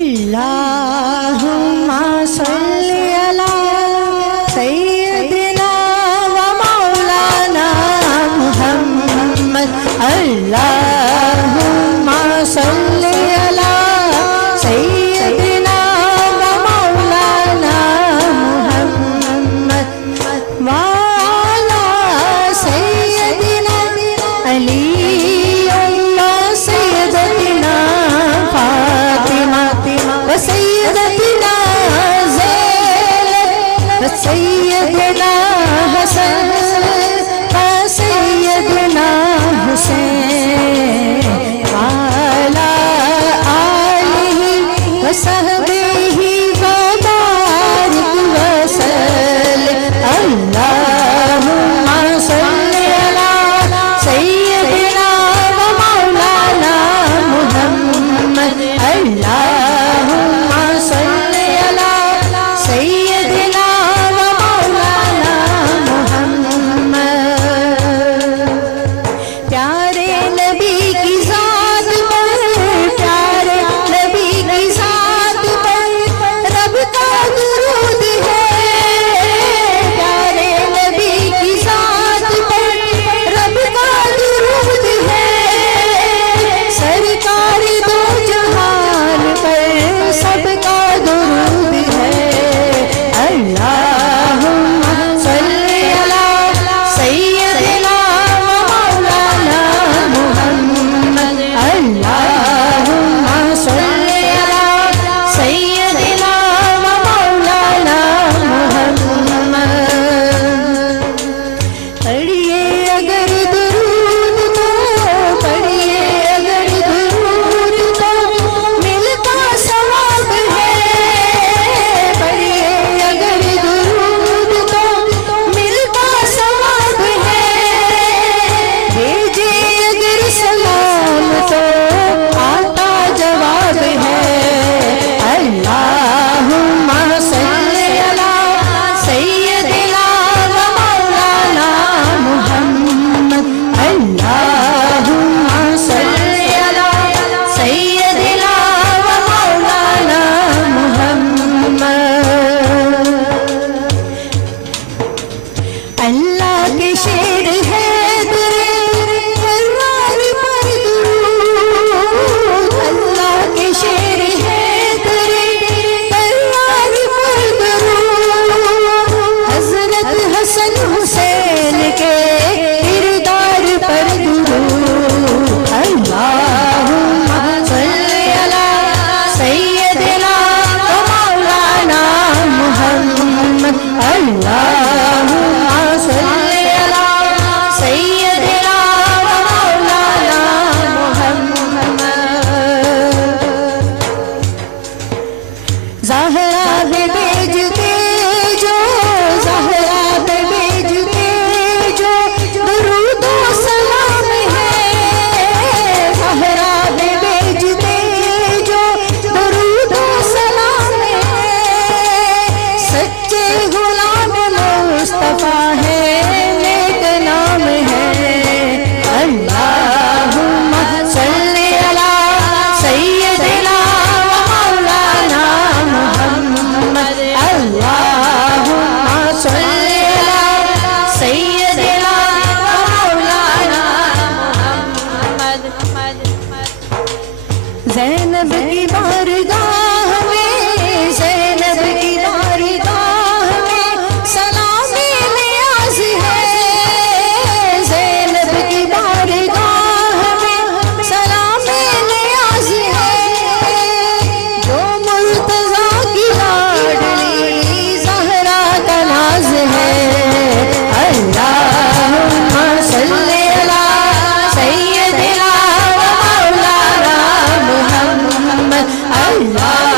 अल्लाहुम्मा सल्ली अला सय्यदिना व मौलाना मुहम्मद। अल्लाहुम्मा सल्ली अला सय्यदिना व मौलाना मुहम्मद व अला सय्यदिना अली सैयदना ज़ैनब सैयदना हसन सैयदना हुसैन वाला आलिहि व सहबिहि व बारिक व सल्लिम। अल्लाहुम्मा सल्लि अला सैयदना व मौलाना मुहम्मद। अल्लाह ज़ैनब की बारगाह में ज़ैनब की बारगाह में सलामी नियाज़ है। ज़ैनब की बारगाह में सलामी नियाज़ है। जो मुर्तज़ा की लाडली ज़हरा का नाज़ है। अल्लाहुम्मा सल्लि अला सय्यदिना व मौलाना मुहम्मद। अल्लाह